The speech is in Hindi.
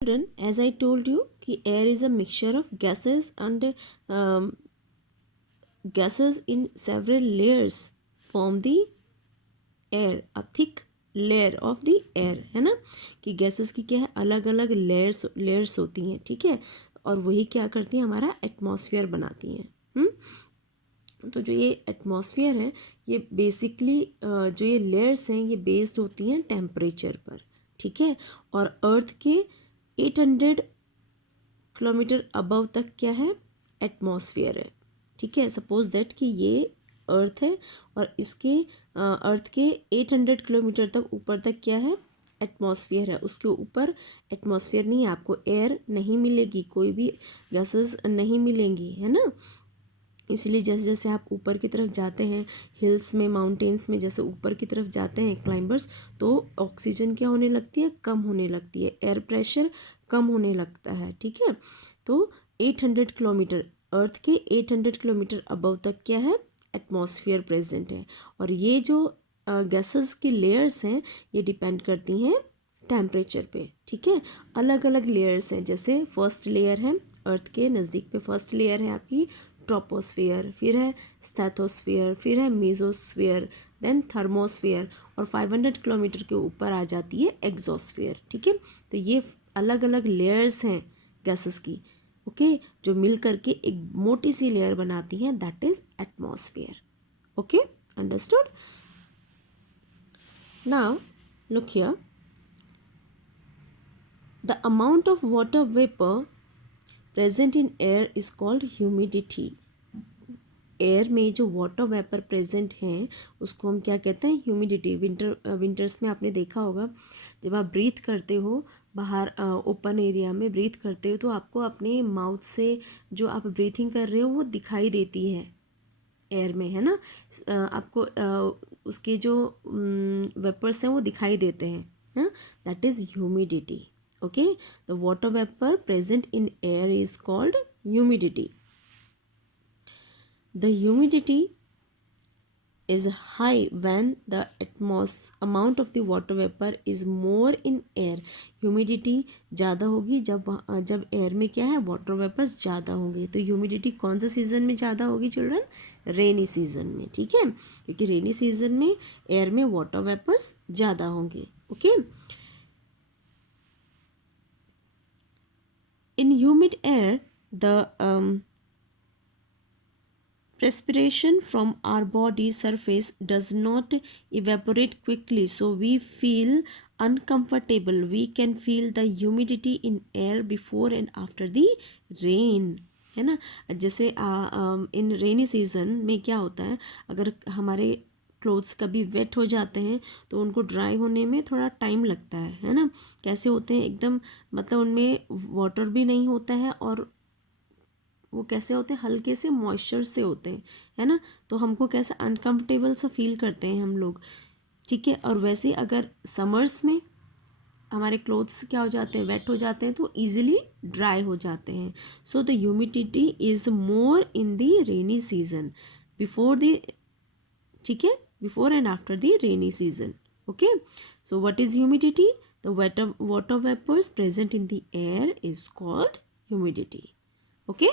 Children, as I told you कि air is a mixture of gases and gases in several layers form the air, a thick layer of the air, है ना, कि गैसेस की क्या है, अलग अलग लेयर्स होती हैं, ठीक है, और वही क्या करती हैं, हमारा एटमॉस्फेयर बनाती हैं। तो जो ये एटमॉस्फेयर है, ये बेसिकली जो ये लेयर्स हैं ये बेस्ड होती हैं टेम्परेचर पर, ठीक है, और अर्थ के 800 किलोमीटर अबव तक क्या है, एटमॉस्फेयर है, ठीक है। सपोज दैट कि ये अर्थ है और इसके अर्थ के 800 किलोमीटर तक ऊपर तक क्या है, एटमॉस्फेयर है, उसके ऊपर एटमॉस्फेयर नहीं है, आपको एयर नहीं मिलेगी, कोई भी गैसेस नहीं मिलेंगी, है ना। इसलिए जैसे जैसे आप ऊपर की तरफ जाते हैं, हिल्स में, माउंटेन्स में जैसे ऊपर की तरफ जाते हैं क्लाइंबर्स, तो ऑक्सीजन क्या होने लगती है, कम होने लगती है, एयर प्रेशर कम होने लगता है, ठीक है। तो 800 किलोमीटर, अर्थ के 800 किलोमीटर अबव तक क्या है, एटमॉस्फेयर प्रेजेंट है, और ये जो गैसेस की लेयर्स हैं ये डिपेंड करती हैं टेम्परेचर पे, ठीक है। अलग अलग लेयर्स हैं, जैसे फर्स्ट लेयर है अर्थ के नज़दीक पे, फर्स्ट लेयर है आपकी ट्रोपोस्फेयर, फिर है स्ट्रेटोस्फेयर, फिर है मीजोस्फेयर, देन थर्मोस्फेयर, और 500 किलोमीटर के ऊपर आ जाती है एक्सोस्फेयर, ठीक है। तो ये अलग अलग लेयर्स हैं गैसेस की, ओके, जो मिल करके एक मोटी सी लेयर बनाती हैं, that is atmosphere, okay, understood. Now look here, the amount of water vapour present in air is called humidity. Air में जो वाटर वेपर प्रेजेंट हैं उसको हम क्या कहते हैं, ह्यूमिडिटी। विंटर्स में आपने देखा होगा, जब आप ब्रीथ करते हो बाहर ओपन एरिया में ब्रीथ करते हो, तो आपको अपने माउथ से जो आप ब्रीथिंग कर रहे हो वो दिखाई देती है एयर में, है ना, आपको उसके जो वेपर्स हैं वो दिखाई देते हैं, that is humidity, okay. The water vapour present in air is called humidity. The humidity is high when the amount of the water vapor is more in air. Humidity ज़्यादा होगी जब एयर में क्या है, वाटर वेपर्स ज़्यादा होंगे। तो ह्यूमिडिटी कौन से सीज़न में ज़्यादा होगी चिल्ड्रन, रेनी सीज़न में, ठीक है, क्योंकि रेनी सीज़न में एयर में वाटर वेपर्स ज़्यादा होंगे, okay. In humid air the perspiration from our body surface does not evaporate quickly, so we feel uncomfortable. We can feel the humidity in air before and after the rain, है ना। जैसे इन रेनी सीज़न में क्या होता है, अगर हमारे क्लोथ्स कभी वेट हो जाते हैं तो उनको ड्राई होने में थोड़ा टाइम लगता है ना। कैसे होते हैं, एकदम मतलब उनमें वाटर भी नहीं होता है, और वो कैसे होते हैं, हल्के से मॉइस्चर से होते हैं, है ना। तो हमको कैसा अनकंफर्टेबल सा फील करते हैं हम लोग, ठीक है। और वैसे अगर समर्स में हमारे क्लोथ्स क्या हो जाते हैं, वेट हो जाते हैं, तो इजीली ड्राई हो जाते हैं। So the humidity is more in the rainy season, before the, ठीक है, before and after the rainy season, okay. So what is humidity, the water vapours present in the air is called humidity, okay.